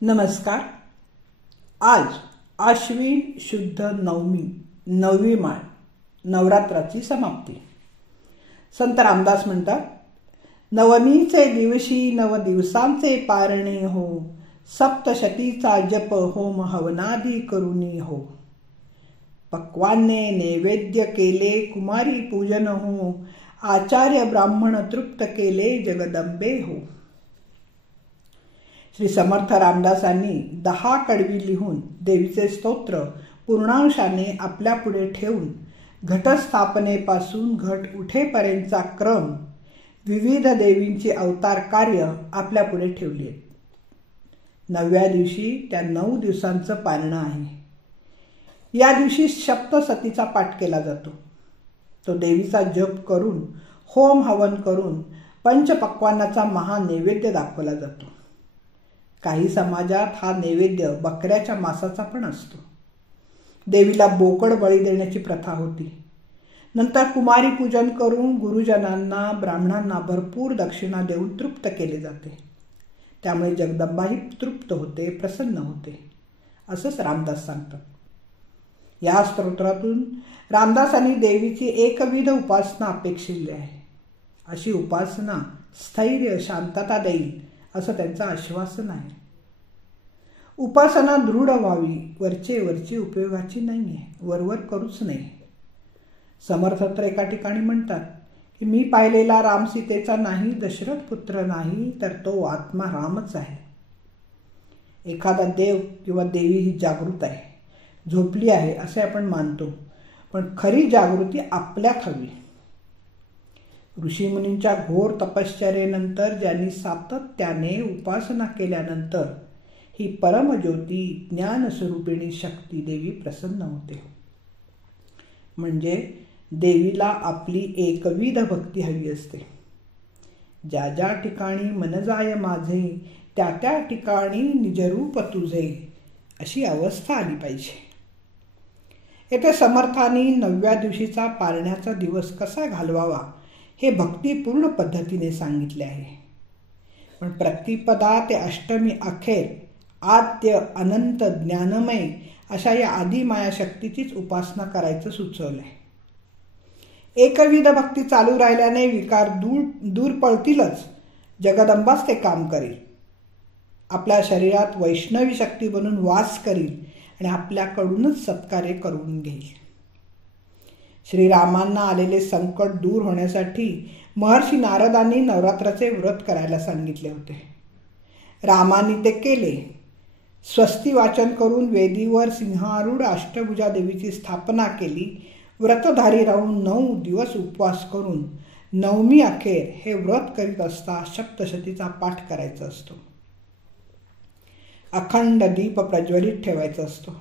नमस्कार. आज आश्विन शुद्ध नवमी, नववी माळ, नवरात्राची समाप्ती. संत रामदास म्हणतात, नवमीचे दिवशी नव दिवसांचे पारणे हो, सप्तशतीचा जप होम हवनादी करुणी हो. पक्वान्ने नैवेद्य केले कुमारी पूजन हो, आचार्य ब्राह्मण तृप्त केले जगदंबे हो. श्री समर्थ रामदासांनी 10 कडवी लिहून देवीचे स्तोत्र पूर्णांशाने आपल्या पुढे ठेवून घटस्थापनेपासून घट उठेपर्यंतचा क्रम, विविध देवींची अवतार कार्य आपल्या पुढे ठेवली आहेत. 9व्या दिवशी त्या 9 दिवसांचं पारणं आहे. या दिवशी सप्तशतीचा पाठ केला जातो. तो देवीचा जप करून, होम हवन करून पंचपक्वान्नाचा महानैवेद्य दाखवला जातो. काही समाजात हा नैवेद्य बकऱ्याच्या मांसाचा पण असतो. देवीला बोकड बळी देण्याची प्रथा होती. नंतर कुमारी पूजन करून गुरुजनांना, ब्राह्मणांना भरपूर दक्षिणा देऊन तृप्त केले जाते. त्यामुळे जगदंबाही तृप्त होते, प्रसन्न होते, असंच रामदास सांगतात. या स्तोत्रातून रामदासांनी देवीची एकविध उपासना अपेक्षिली आहे. अशी उपासना स्थैर्य, शांतता देईल असं त्यांचं आश्वासन आहे. उपासना दृढ व्हावी, वरची उपयोगाची नाही आहे, वरवर करूच नाही. समर्थ तर एका ठिकाणी म्हणतात की मी पाहिलेला राम सीतेचा नाही, दशरथ पुत्र नाही, तर तो आत्मा रामच आहे. एखादा देव किंवा देवी ही जागृत आहे, झोपली आहे असे आपण मानतो, पण खरी जागृती आपल्यात हवी. ऋषीमुनींच्या घोर तपश्चर्येनंतर ज्यांनी सातत्याने उपासना केल्यानंतर ही परमज्योती ज्ञानस्वरूपिणी शक्ती देवी प्रसन्न होते. म्हणजे देवीला आपली एकविध भक्ती हवी असते. ज्या ज्या ठिकाणी मन जाय माझे, त्या त्या ठिकाणी निजरूप तुझे, अशी अवस्था आली पाहिजे. येथे समर्थांनी 9व्या दिवशीचा पारण्याचा दिवस कसा घालवावा हे भक्तिपूर्ण पद्धतीने सांगितले आहे. पण प्रतिपदा ते अष्टमी अखेर आद्य अनंत ज्ञानमय अशा या आदिमाया शक्तीचीच उपासना करायचं सुचवलंय. एकविध भक्ती चालू राहिल्याने विकार दूर पळतीलच, जगदंबाच ते काम करेल. आपल्या शरीरात वैष्णवी शक्ती बनून वास करील आणि आपल्याकडूनच सत्कार्य करून घेईल. श्रीरामांना आलेले संकट दूर होण्यासाठी महर्षी नारदांनी नवरात्राचे व्रत करायला सांगितले होते. रामाने ते केले. स्वस्ती वाचन करून वेदीवर सिंहारूढ अष्टभुजा देवीची स्थापना केली. व्रतधारी राहून 9 दिवस उपवास करून नवमी अखेर हे व्रत करीत असता सप्तशतीचा पाठ करायचा असतो. अखंड दीप प्रज्वलित ठेवायचा असतो.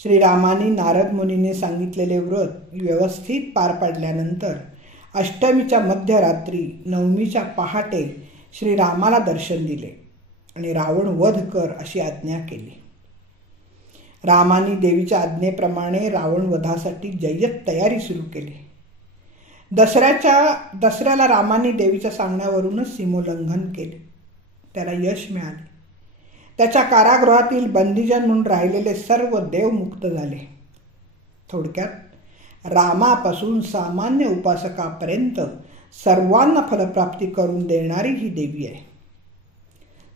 श्रीरामानी नारद मुनीने सांगितलेले व्रत व्यवस्थित पार पाडल्यानंतर अष्टमीच्या मध्यरात्री, नवमीच्या पहाटे श्रीरामाला दर्शन दिले आणि रावण वध कर अशी आज्ञा केली. रामानी देवीच्या आज्ञेप्रमाणे रावण वधासाठी जय्यत तयारी सुरू केली. दसऱ्याला रामाने देवीच्या सांगण्यावरूनच सीमोल्लंघन केले. त्याला यश मिळाले. त्याच्या कारागृहातील बंदीजन म्हणून राहिलेले सर्व देव मुक्त झाले. थोडक्यात रामापासून सामान्य उपासकापर्यंत सर्वांना फलप्राप्ती करून देणारी ही देवी आहे.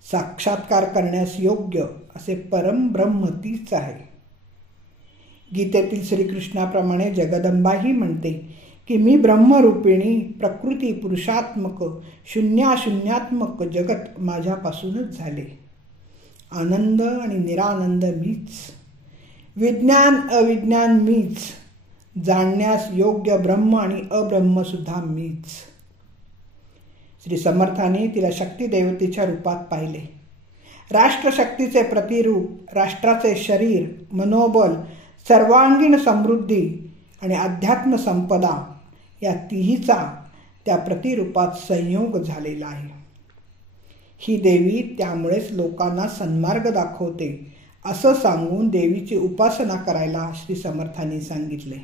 साक्षात्कार करण्यास योग्य असे परमब्रह्म तीच आहे. गीतेतील श्रीकृष्णाप्रमाणे जगदंबाही म्हणते की मी ब्रह्मरूपिणी प्रकृती पुरुषात्मक शून्याशून्यात्मक जगत माझ्यापासूनच झाले. आनंद आणि निरानंद मीच, विज्ञान अविज्ञान मीच, जाणण्यास योग्य ब्रह्म आणि अब्रह्म सुद्धा मीच. श्री समर्थाने तिला शक्ती देवतेच्या रूपात पाहिले. राष्ट्रशक्तीचे प्रतिरूप, राष्ट्राचे शरीर, मनोबल, सर्वांगीण समृद्धी आणि अध्यात्म संपदा या तिहीचा त्या प्रतिरूपात संयोग झालेला आहे. ही देवी त्यामुळेच लोकांना सन्मार्ग दाखवते असं सांगून देवीची उपासना करायला श्री समर्थांनी सांगितले.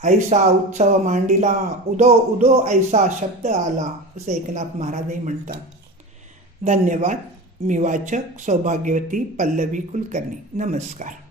ऐसा उत्सव मांडिला, उदो उदो ऐसा शब्द आला, असं एकनाथ महाराजही म्हणतात. धन्यवाद. मी वाचक सौभाग्यवती पल्लवी कुलकर्णी. नमस्कार.